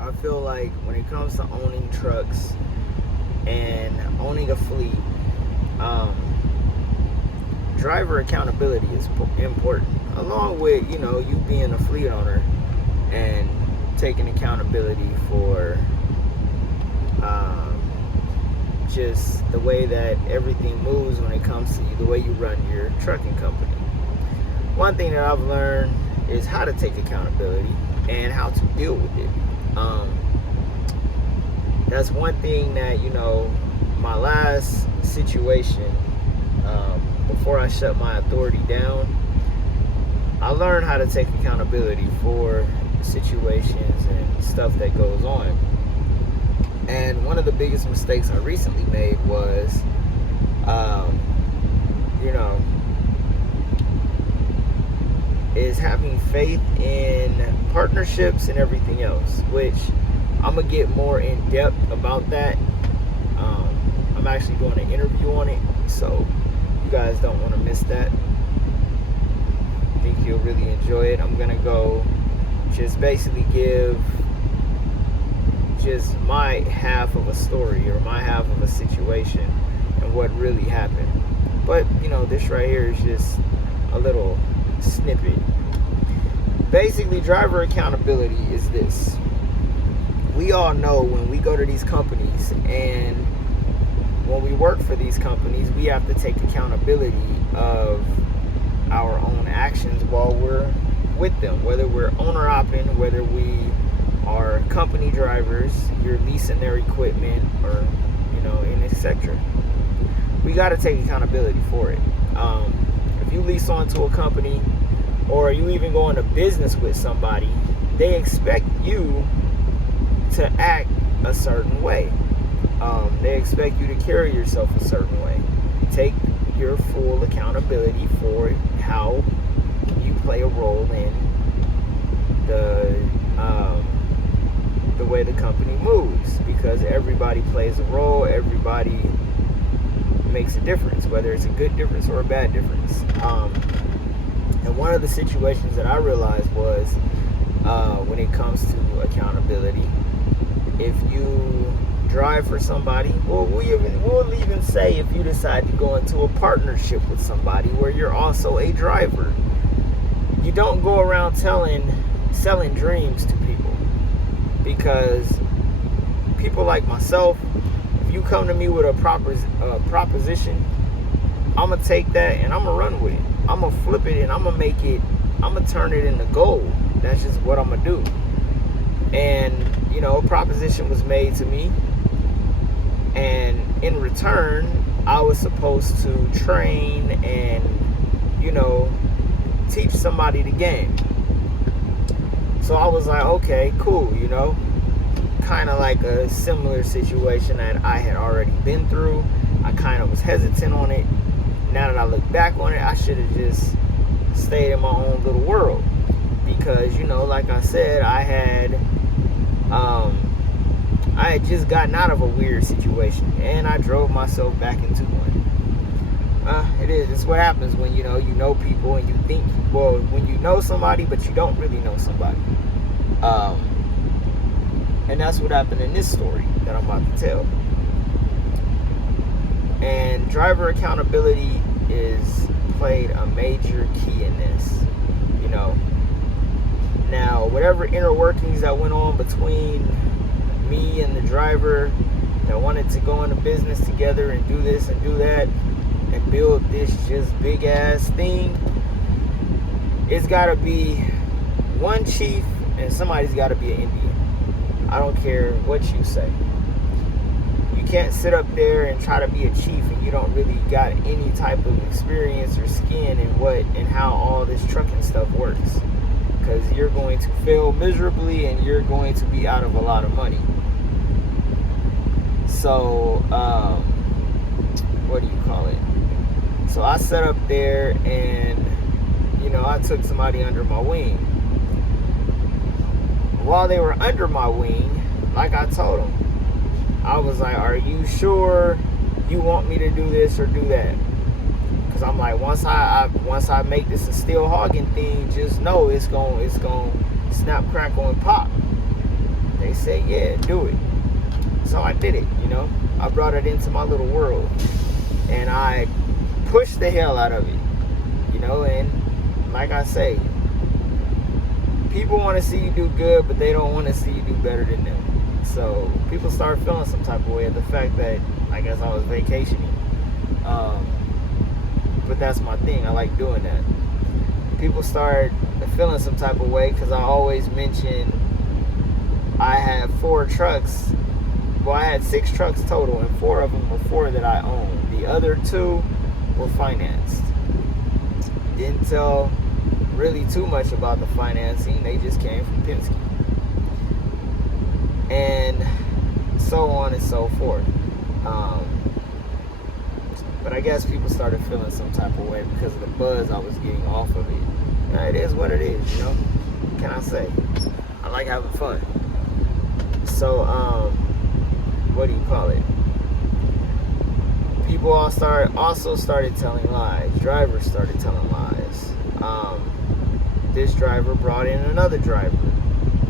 I feel like when it comes to owning trucks and owning a fleet, um, driver accountability is important, along with you being a fleet owner and taking accountability for um, just the way that everything moves when it comes to the way you run your trucking company. One thing that I've learned is how to take accountability and how to deal with it. Um, that's one thing that my last situation, before I shut my authority down, I learned how to take accountability for situations and stuff that goes on. And one of the biggest mistakes I recently made was, um, you know, is having faith in partnerships and everything else, which I'm going to get more in depth about that. I'm actually doing an interview on it, so you guys don't want to miss that. I think you'll really enjoy it. I'm going to go just basically give just my half of a story or my half of a situation and what really happened. But, this right here is just a little snippet. Basically, driver accountability is this. We all know when we go to these companies and when we work for these companies, we have to take accountability of our own actions while we're with them, whether we're owner-opping, whether we are company drivers, you're leasing their equipment, or and etc. We got to take accountability for it. If you lease onto a company or you even go into business with somebody, they expect you to act a certain way. They expect you to carry yourself a certain way. Take your full accountability for how you play a role in the way the company moves, because everybody plays a role, everybody makes a difference, whether it's a good difference or a bad difference. And one of the situations that I realized was when it comes to accountability, if you drive for somebody, we'll even say if you decide to go into a partnership with somebody where you're also a driver, you don't go around selling dreams to people, because people like myself, if you come to me with a proposition, I'm gonna take that and I'm gonna run with it. I'm gonna flip it and I'm gonna turn it into gold. That's just what I'm gonna do. And a proposition was made to me, and in return I was supposed to train and teach somebody the game. So I was like, okay, cool, kind of like a similar situation that I had already been through. I kind of was hesitant on it. Now that I look back on it, I should have just stayed in my own little world, because like I said, I had just gotten out of a weird situation and I drove myself back into one. It's what happens when you know people and you think, well, when you know somebody but you don't really know somebody. And that's what happened in this story that I'm about to tell. And driver accountability is played a major key in this. Now, whatever inner workings that went on between me and the driver that wanted to go into business together and do this and do that and build this just big ass thing, it's got to be one chief and somebody's got to be an Indian. I don't care what you say. You can't sit up there and try to be a chief and you don't really got any type of experience or skin in how all this trucking stuff works, because you're going to fail miserably and you're going to be out of a lot of money. So what do you call it? So I sat up there and I took somebody under my wing. While they were under my wing, like I told them, I was like, are you sure you want me to do this or do that? Because I'm like, once I make this a steel hogging thing, just know it's going snap, crackle, and pop. They say, yeah, do it. So I did it, you know. I brought it into my little world. And I pushed the hell out of it, you know. And like I say, people want to see you do good, but they don't want to see you do better than them. So people start feeling some type of way at the fact that I guess I was vacationing. But that's my thing. I like doing that. People start feeling some type of way because I always mention I have 4 trucks. Well, I had 6 trucks total, and 4 of them were 4 that I owned. The other 2 were financed. Didn't tell really too much about the financing. They just came from Penske. And so on and so forth. But I guess people started feeling some type of way because of the buzz I was getting off of it. Yeah, it is what it is, you know? What can I say? I like having fun. So, what do you call it? People also started telling lies. Drivers started telling lies. This driver brought in another driver.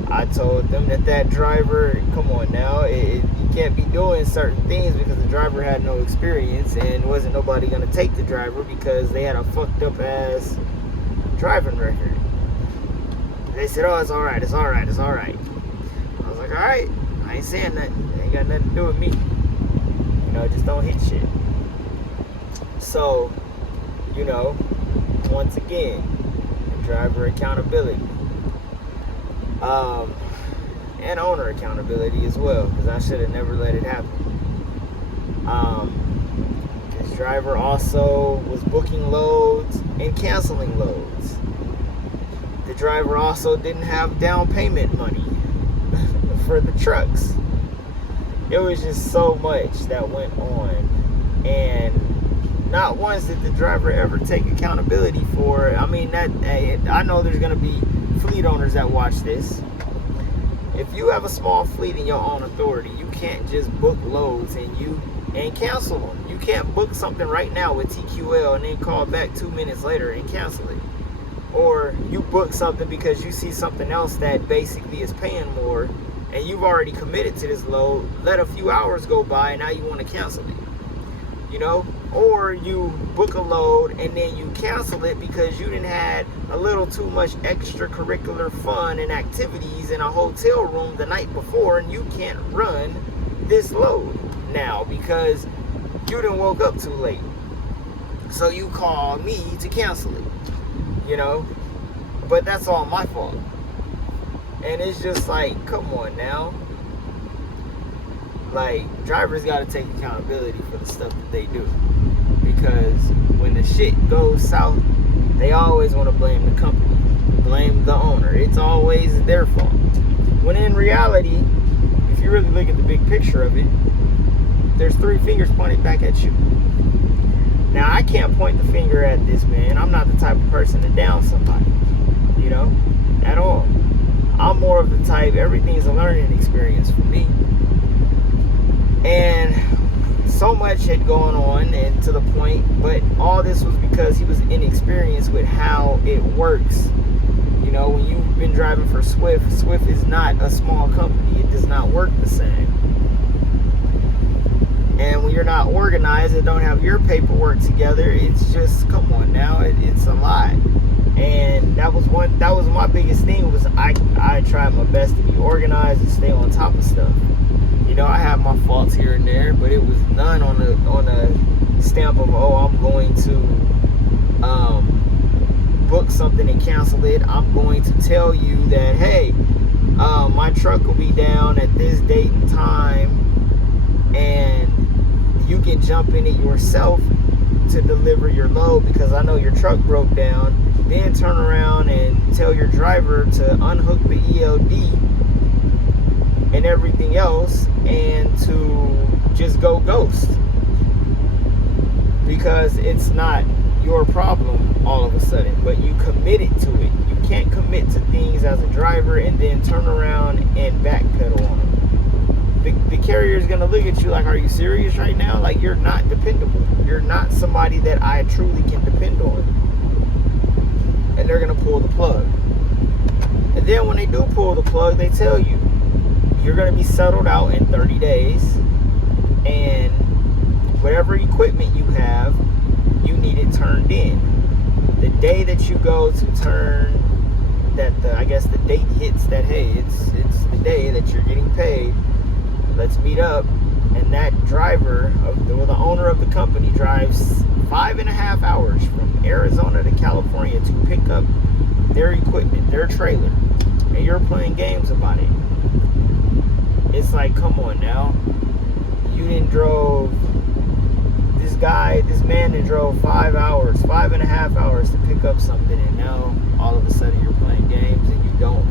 I told them that driver, come on now, you can't be doing certain things because the driver had no experience and wasn't nobody going to take the driver because they had a fucked up ass driving record. They said, oh, it's all right. I was like, all right, I ain't saying nothing. It ain't got nothing to do with me. You know, just don't hit shit. So, you know, once again, driver accountability. And owner accountability as well, because I should have never let it happen. This driver also was booking loads and canceling loads. The driver also didn't have down payment money for the trucks. It was just so much that went on, and not once did the driver ever take accountability for it. I mean, I know there's going to be fleet owners that watch this. If you have a small fleet in your own authority, you can't just book loads and cancel them. You can't book something right now with TQL and then call back 2 minutes later and cancel it. Or you book something because you see something else that basically is paying more and you've already committed to this load, let a few hours go by and now you want to cancel it. You know? Or you book a load and then you cancel it because you didn't had a little too much extracurricular fun and activities in a hotel room the night before, and you can't run this load now because you done woke up too late. So you call me to cancel it, you know? But that's all my fault. And it's just like, come on now. Like, drivers got to take accountability for the stuff that they do. Because when the shit goes south, they always want to blame the company, blame the owner. It's always their fault. When in reality, if you really look at the big picture of it, there's 3 fingers pointed back at you. Now, I can't point the finger at this man. I'm not the type of person to down somebody, you know, at all. I'm more of the type, everything's a learning experience for me. And so much had gone on, and to the point, but all this was because he was inexperienced with how it works. You know, when you've been driving for Swift is not a small company. It does not work the same. And when you're not organized and don't have your paperwork together, it's just, come on now, it's a lot. And that was my biggest thing was I tried my best to be organized and stay on top of stuff. You know, I have my faults here and there, but it was none on a stamp of, oh, I'm going to book something and cancel it. I'm going to tell you that, hey, my truck will be down at this date and time, and you can jump in it yourself to deliver your load because I know your truck broke down. Then turn around and tell your driver to unhook the ELD and everything else and to just go ghost because it's not your problem all of a sudden, but you committed to it. You can't commit to things as a driver and then turn around and backpedal on them. The carrier is going to look at you like, are you serious right now? Like, you're not dependable. You're not somebody that I truly can depend on. And they're going to pull the plug. And then when they do pull the plug, they tell you, you're going to be settled out in 30 days, and whatever equipment you have, you need it turned in. The day that you go to turn I guess the date hits that, hey, it's the day that you're getting paid, let's meet up. And that driver, the owner of the company, drives 5.5 hours from Arizona to California to pick up their equipment, their trailer, and you're playing games about it. It's like, come on now. You didn't drove, this man that drove 5.5 hours to pick up something, and now all of a sudden you're playing games and you don't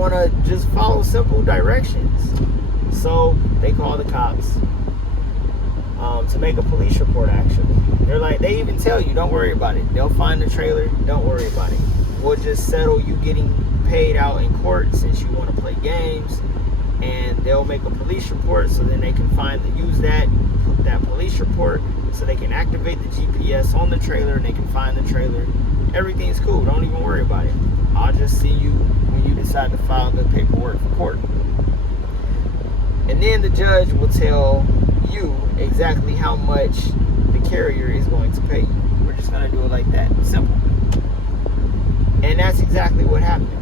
want to just follow simple directions. So they call the cops to make a police report. Actually, they even tell you, don't worry about it, they'll find the trailer, don't worry about it, we'll just settle you getting paid out in court since you want to play games. And they'll make a police report, so then they can use that police report so they can activate the GPS on the trailer, and they can find the trailer. Everything's cool, don't even worry about it. I'll just see you when you decide to file the paperwork for court. And then the judge will tell you exactly how much the carrier is going to pay you. We're just going to do it like that, simple. And that's exactly what happened,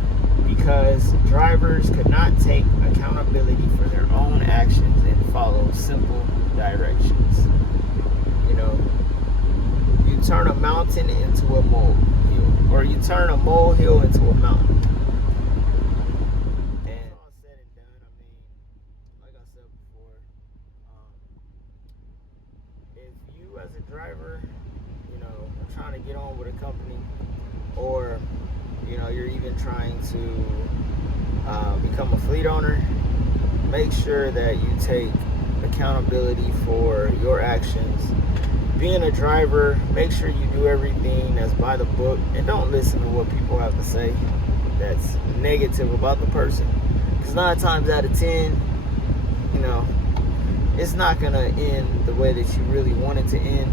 because drivers could not take accountability for their own actions and follow simple directions. You turn a mountain into a molehill, or you turn a molehill into a mountain. And all said and done, like I said before, if you as a driver, are trying to get on with a company, or you're even trying to become a fleet owner, make sure that you take accountability for your actions. Being a driver, make sure you do everything that's by the book, and don't listen to what people have to say that's negative about the person, because 9 times out of 10, it's not going to end the way that you really want it to end.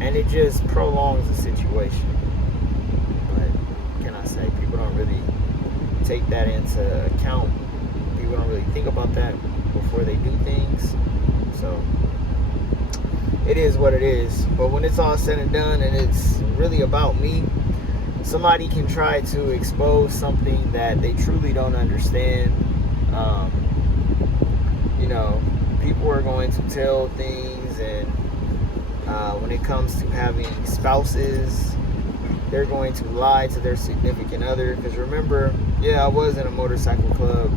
And it just prolongs the situation. But can I say, people don't really take that into account. People don't really think about that before they do things. So it is what it is. But when it's all said and done and it's really about me, somebody can try to expose something that they truly don't understand. People are going to tell things, and when it comes to having spouses, they're going to lie to their significant other. Because remember, I was in a motorcycle club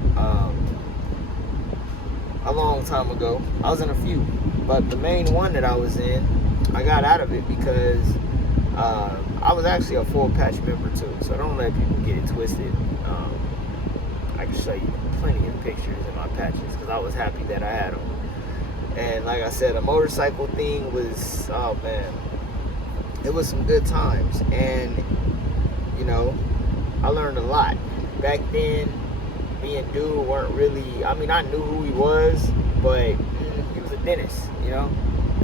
a long time ago. I was in a few, but the main one that I was in, I got out of it because I was actually a full patch member too. So don't let people get it twisted. I can show you plenty of pictures in my patches because I was happy that I had them. And like I said, a motorcycle thing was, oh man, it was some good times. And I learned a lot. Back then, me and dude weren't really, I knew who he was, but he was a dentist, a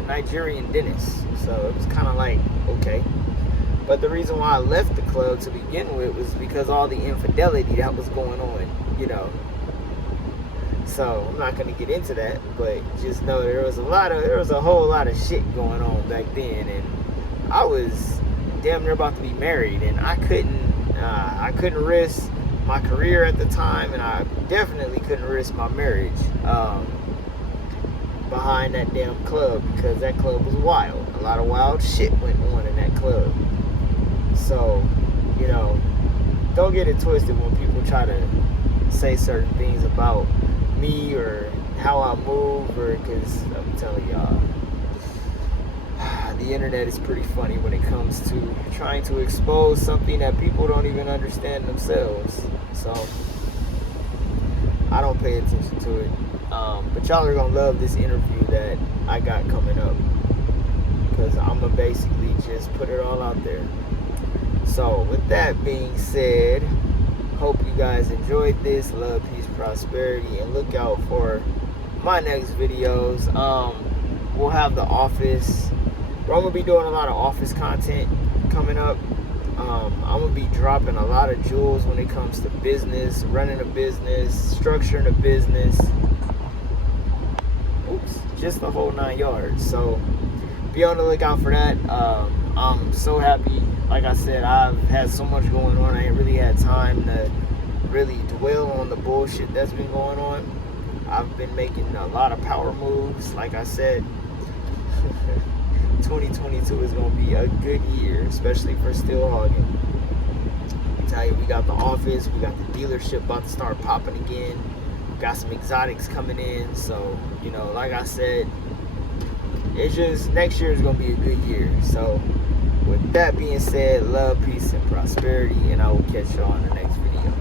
Nigerian dentist. So it was kind of like, okay. But the reason why I left the club to begin with was because all the infidelity that was going on, So I'm not gonna get into that, but just know there was a whole lot of shit going on back then, and I was damn near about to be married, and I couldn't risk my career at the time, and I definitely couldn't risk my marriage behind that damn club, because that club was wild. A lot of wild shit went on in that club. So, don't get it twisted when people try to say certain things about me or how I move, or because I'm telling y'all, the internet is pretty funny when it comes to trying to expose something that people don't even understand themselves. So I don't pay attention to it. But y'all are gonna love this interview that I got coming up, because I'm gonna basically just put it all out there. So with that being said, hope you guys enjoyed this. Love, peace, prosperity, and look out for my next videos. We'll have The Office. I'm gonna be doing a lot of Office content coming up. I'm gonna be dropping a lot of jewels when it comes to business, running a business, structuring a business. Oops, just the whole 9 yards. So be on the lookout for that. I'm so happy. Like I said, I've had so much going on. I ain't really had time to really dwell on the bullshit that's been going on. I've been making a lot of power moves. Like I said, 2022 is going to be a good year, especially for steel hogging. I tell you, we got the office, we got the dealership about to start popping again. We got some exotics coming in. So, you know, like I said, it's just next year is going to be a good year. So, with that being said, love, peace, and prosperity, and I will catch y'all in the next video.